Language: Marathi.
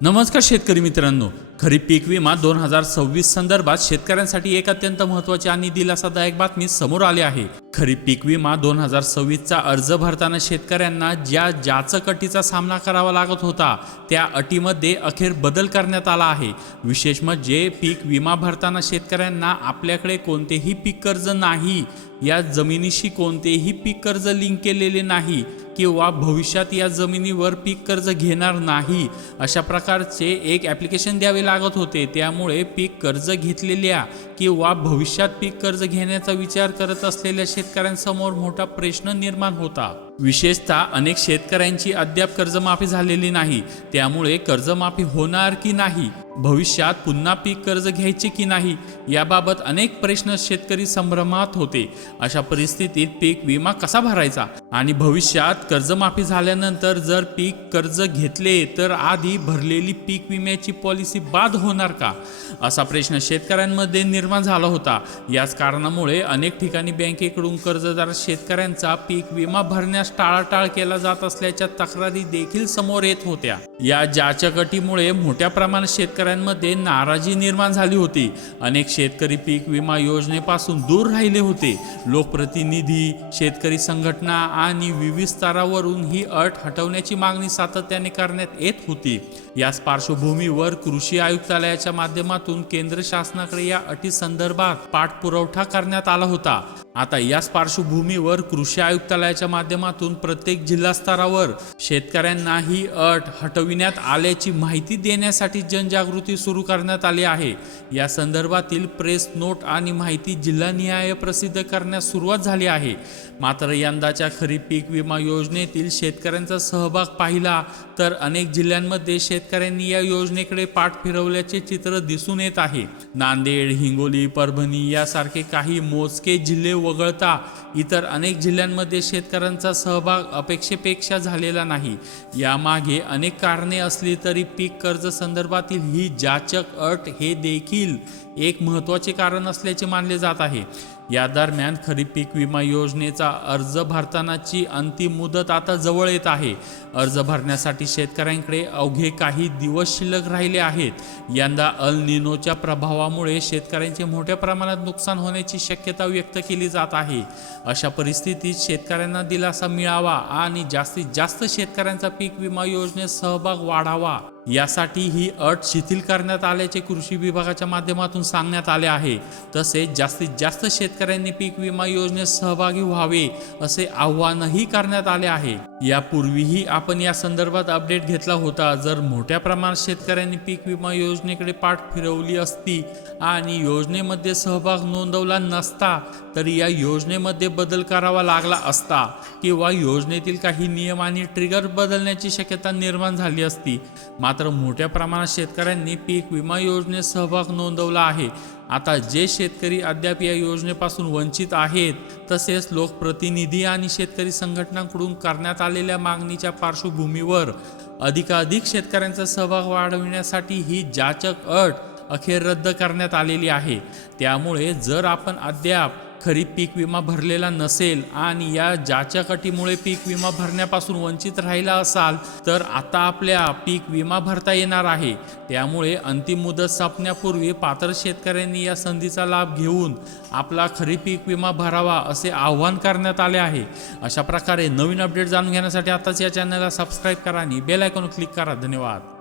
नमस्कार शेतकरी मित्रांनो, खरीप पीक विमा 2026 संदर्भात शेतकऱ्यांसाठी एक अत्यंत महत्त्वाची आणि दिलासादायक बातमी समोर आली आहे। खरीप पीक विमा 2026 चा अर्ज भरताना शेतकऱ्यांना ज्या जाचक अटीचा सामना करावा लागत होता त्या अटीमध्ये अखेर बदल करण्यात आला आहे। विशेष म्हणजे पीक विमा भरताना शेतकऱ्यांना आपल्याकडे कोणतेही पीक कर्ज नाही, या जमिनीशी कोणतेही पीक कर्ज लिंक केलेले नाही किंवा भविष्यात या जमिनीवर पीक कर्ज घेणार नाही अशा प्रकारचे एक ॲप्लिकेशन द्यावे लागत होते। त्यामुळे पीक कर्ज घेतलेल्या किंवा भविष्यात पीक कर्ज घेण्याचा विचार करत असलेल्या शेतकऱ्यांसमोर मोठा प्रश्न निर्माण होता। विशेषतः अनेक शेतकऱ्यांची अद्याप कर्जमाफी झालेली नाही, त्यामुळे कर्जमाफी होणार की नाही, भविष्यात पुन्हा पीक कर्ज घ्यायचे की नाही याबाबत अनेक प्रश्न शेतकरी संभ्रमात होते। अशा परिस्थितीत पीक विमा कसा भरायचा आणि भविष्यात कर्जमाफी झाल्यानंतर जर पीक कर्ज घेतले तर आधी भरलेली पीक विम्याची पॉलिसी बाद होणार का, असा प्रश्न शेतकऱ्यांमध्ये निर्माण झाला होता। याच कारणामुळे अनेक ठिकाणी बँकेकडून कर्जदार शेतकऱ्यांचा पीक विमा भरण्यास टाळाटाळ केला जात असल्याच्या तक्रारी देखील समोर येत होत्या। या जाचक अटीमुळे मोठ्या प्रमाणात शेतकऱ्यांमध्ये नाराजी निर्माण झाली होती। अनेक शेतकरी पीक विमा योजनेपासून दूर राहिले होते। लोकप्रतिनिधी, शेतकरी संघटना आणि विविध स्तरावरून ही अट हटवण्याची मागणी सातत्याने करण्यात येत होती। याच पार्श्वभूमीवर कृषी आयुक्तालयाच्या माध्यमातून केंद्र शासनाकडे या अटी संदर्भात पाठपुरावा करण्यात आला होता। आता याच पार्श्वभूमीवर कृषी आयुक्तालयाच्या माध्यमातून प्रत्येक जिल्हा स्तरावर शेतकऱ्यांना ही अट हटविण्यात आल्याची माहिती देण्यासाठी जनजागृती सुरू करण्यात आली आहे। या संदर्भातील प्रेस नोट आणि माहिती जिल्हानिहाय प्रसिद्ध करण्यास सुरुवात झाली आहे। मात्र यंदाच्या खरीप पीक विमा योजनेतील शेतकऱ्यांचा सहभाग पाहिला तर अनेक जिल्ह्यांमध्ये शेतकऱ्यांनी या योजनेकडे पाठ फिरवल्याचे चित्र दिसून येत आहे। नांदेड, हिंगोली, परभणी यासारखे काही मोजके जिल्हे वगळता इतर अनेक जिल्ह्यांमध्ये शेतकऱ्यांचा सहभाग अपेक्षेपेक्षा झालेला नाही। यामागे अनेक कारणे असली तरी पीक कर्ज संदर्भातील ही जाचक अट हे देखील एक महत्त्वाचे कारण असल्याचे मानले जात आहे। या दरम्यान खरीप पीक विमा योजनेचा अर्ज भरतानाची अंतिम मुदत आता जवळ येत आहे। अर्ज भरण्यासाठी शेतकऱ्यांकडे अवघे काही दिवस शिल्लक राहिले आहेत। यंदा अल निनोच्या प्रभावामुळे शेतकऱ्यांचे मोठ्या प्रमाणात नुकसान होण्याची शक्यता व्यक्त केली जात आहे। अशा परिस्थितीत शेतकऱ्यांना दिलासा मिळावा आणि जास्तीत जास्त शेतकऱ्यांचा पीक विमा योजनेत सहभाग वाढावा यासाठी ही अट शिथिल करण्यात आल्याचे कृषी विभागाच्या माध्यमातून सांगण्यात आले आहे। तसेच जास्तीत जास्त शेतकऱ्यांनी पीक विमा योजनेत सहभागी व्हावे असे आवाहनही करण्यात आले आहे। यापूर्वीही आपण या संदर्भात अपडेट घेतला होता। जर मोठ्या प्रमाणात शेतकऱ्यांनी पीक विमा योजनेकडे पाठ फिरवली असती आणि योजनेमध्ये सहभाग नोंदवला नसता तर या योजनेमध्ये बदल करावा लागला असता किंवा योजनेतील काही नियम आणि ट्रिगर बदलण्याची शक्यता निर्माण झाली असती। मात्र मोठ्या प्रमाणात शेतकऱ्यांनी पीक विमा योजनेत सहभाग नोंदवला आहे। आता जे शेतकरी अद्याप या योजनेपासून वंचित आहेत, तसेच लोकप्रतिनिधी आणि शेतकरी संघटनांकडून करण्यात आलेल्या मागणीच्या पार्श्वभूमीवर अधिकाधिक शेतकऱ्यांचा सहभाग वाढविण्यासाठी ही जाचक अट अखेर रद्द करण्यात आलेली आहे। त्यामुळे जर आपण अद्याप खरीप पीक विमा भरलेला नसेल आणि या जाचक अटीमुळे पीक विमा भरण्यापासून वंचित राहिला असाल तर आता आपल्या पीक विमा भरता येणार आहे। त्यामुळे अंतिम मुदत संपण्यापूर्वी पात्र शेतकऱ्यांनी या संधीचा लाभ घेऊन आपला खरीप पीक विमा भरावा असे आवाहन करण्यात आले आहे। अशा प्रकारे नवीन अपडेट जाणून घेण्यासाठी आताच या चॅनलला सबस्क्राईब करा आणि बेल आयकॉन क्लिक करा। धन्यवाद।